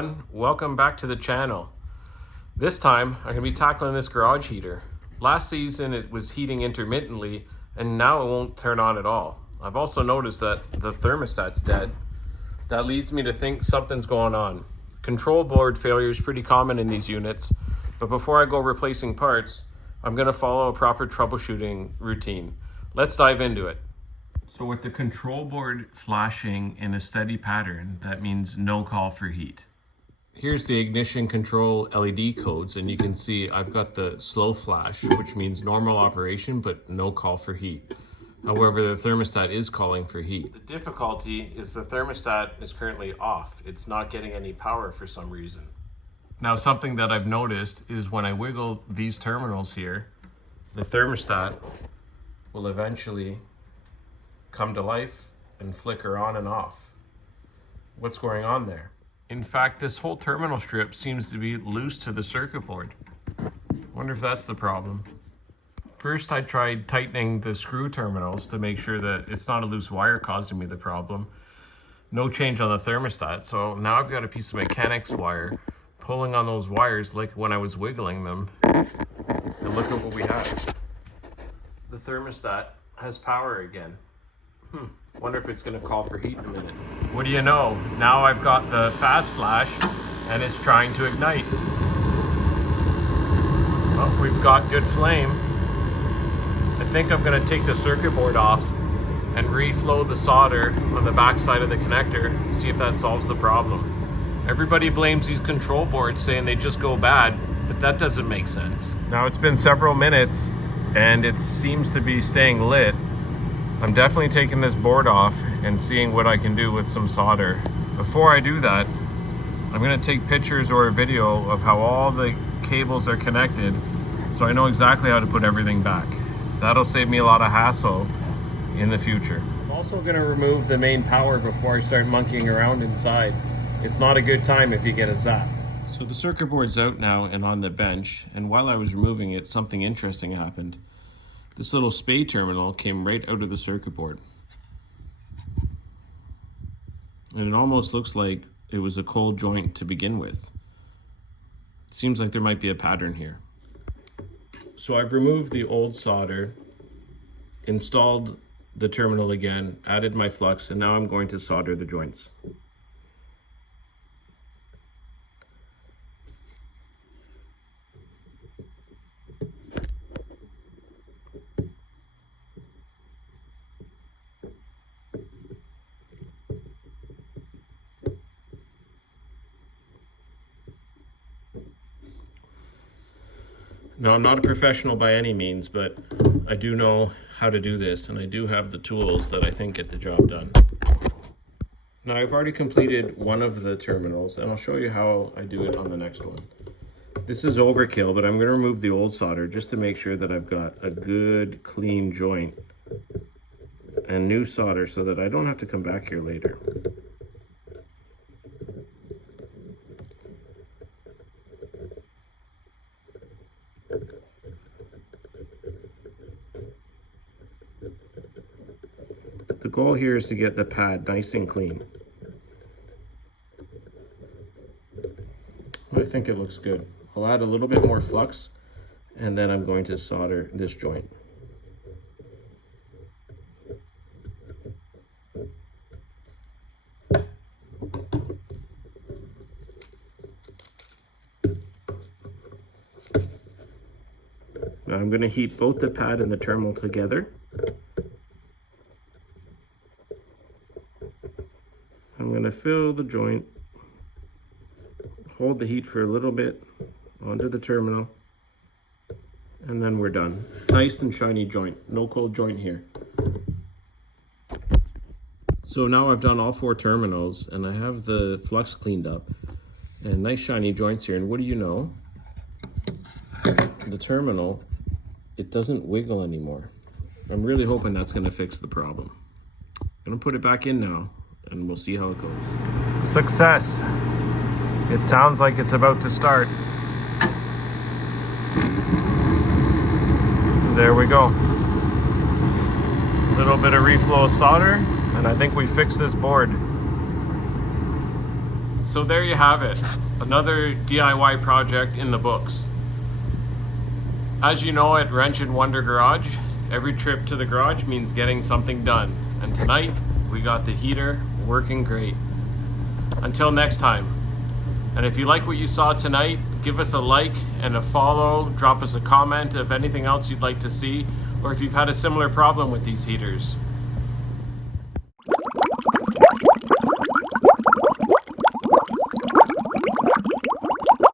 everyone, welcome back to the channel. This time I'm going to be tackling this garage heater. Last season it was heating intermittently and now it won't turn on at all. I've also noticed that the thermostat's dead. That leads me to think something's going on. Control board failure is pretty common in these units, but before I go replacing parts, I'm going to follow a proper troubleshooting routine. Let's dive into it. So with the control board flashing in a steady pattern, that means no call for heat. Here's the ignition control LED codes, and you can see I've got the slow flash, which means normal operation but no call for heat. However, the thermostat is calling for heat. The difficulty is the thermostat is currently off. It's not getting any power for some reason. Now, something that I've noticed is when I wiggle these terminals here, the thermostat will eventually come to life and flicker on and off. What's going on there? In fact, this whole terminal strip seems to be loose to the circuit board. Wonder if that's the problem. First, I tried tightening the screw terminals to make sure that it's not a loose wire causing me the problem. No change on the thermostat, so now I've got a piece of mechanics wire pulling on those wires like when I was wiggling them. And look at what we have. The thermostat has power again. Wonder if it's going to call for heat in a minute. What do you know? Now I've got the fast flash and it's trying to ignite. Well, we've got good flame. I think I'm going to take the circuit board off and reflow the solder on the back side of the connector and see if that solves the problem. Everybody blames these control boards saying they just go bad, but that doesn't make sense. Now it's been several minutes and it seems to be staying lit. I'm definitely taking this board off and seeing what I can do with some solder. Before I do that, I'm going to take pictures or a video of how all the cables are connected so I know exactly how to put everything back. That'll save me a lot of hassle in the future. I'm also going to remove the main power before I start monkeying around inside. It's not a good time if you get a zap. So the circuit board's out now and on the bench, and while I was removing it, something interesting happened. This little spay terminal came right out of the circuit board. And it almost looks like it was a cold joint to begin with. It seems like there might be a pattern here. So I've removed the old solder, installed the terminal again, added my flux, and now I'm going to solder the joints. Now, I'm not a professional by any means, but I do know how to do this, and I do have the tools that I think get the job done. Now, I've already completed one of the terminals, and I'll show you how I do it on the next one. This is overkill, but I'm going to remove the old solder just to make sure that I've got a good, clean joint and new solder so that I don't have to come back here later. The goal here is to get the pad nice and clean. I think it looks good. I'll add a little bit more flux and then I'm going to solder this joint. Now I'm going to heat both the pad and the terminal together. I'm going to fill the joint, hold the heat for a little bit onto the terminal, and then we're done. Nice and shiny joint, no cold joint here. So now I've done all 4 terminals and I have the flux cleaned up and nice shiny joints here, and what do you know? The terminal, it doesn't wiggle anymore. I'm really hoping that's going to fix the problem. I'm going to put it back in now and we'll see how it goes. Success! It sounds like it's about to start. There we go. A little bit of reflow solder, and I think we fixed this board. So there you have it, another DIY project in the books. As you know, at Wrench and Wonder Garage, every trip to the garage means getting something done. And tonight, we got the heater working great. Until next time. And if you like what you saw tonight, give us a like and a follow, drop us a comment of anything else you'd like to see, or if you've had a similar problem with these heaters.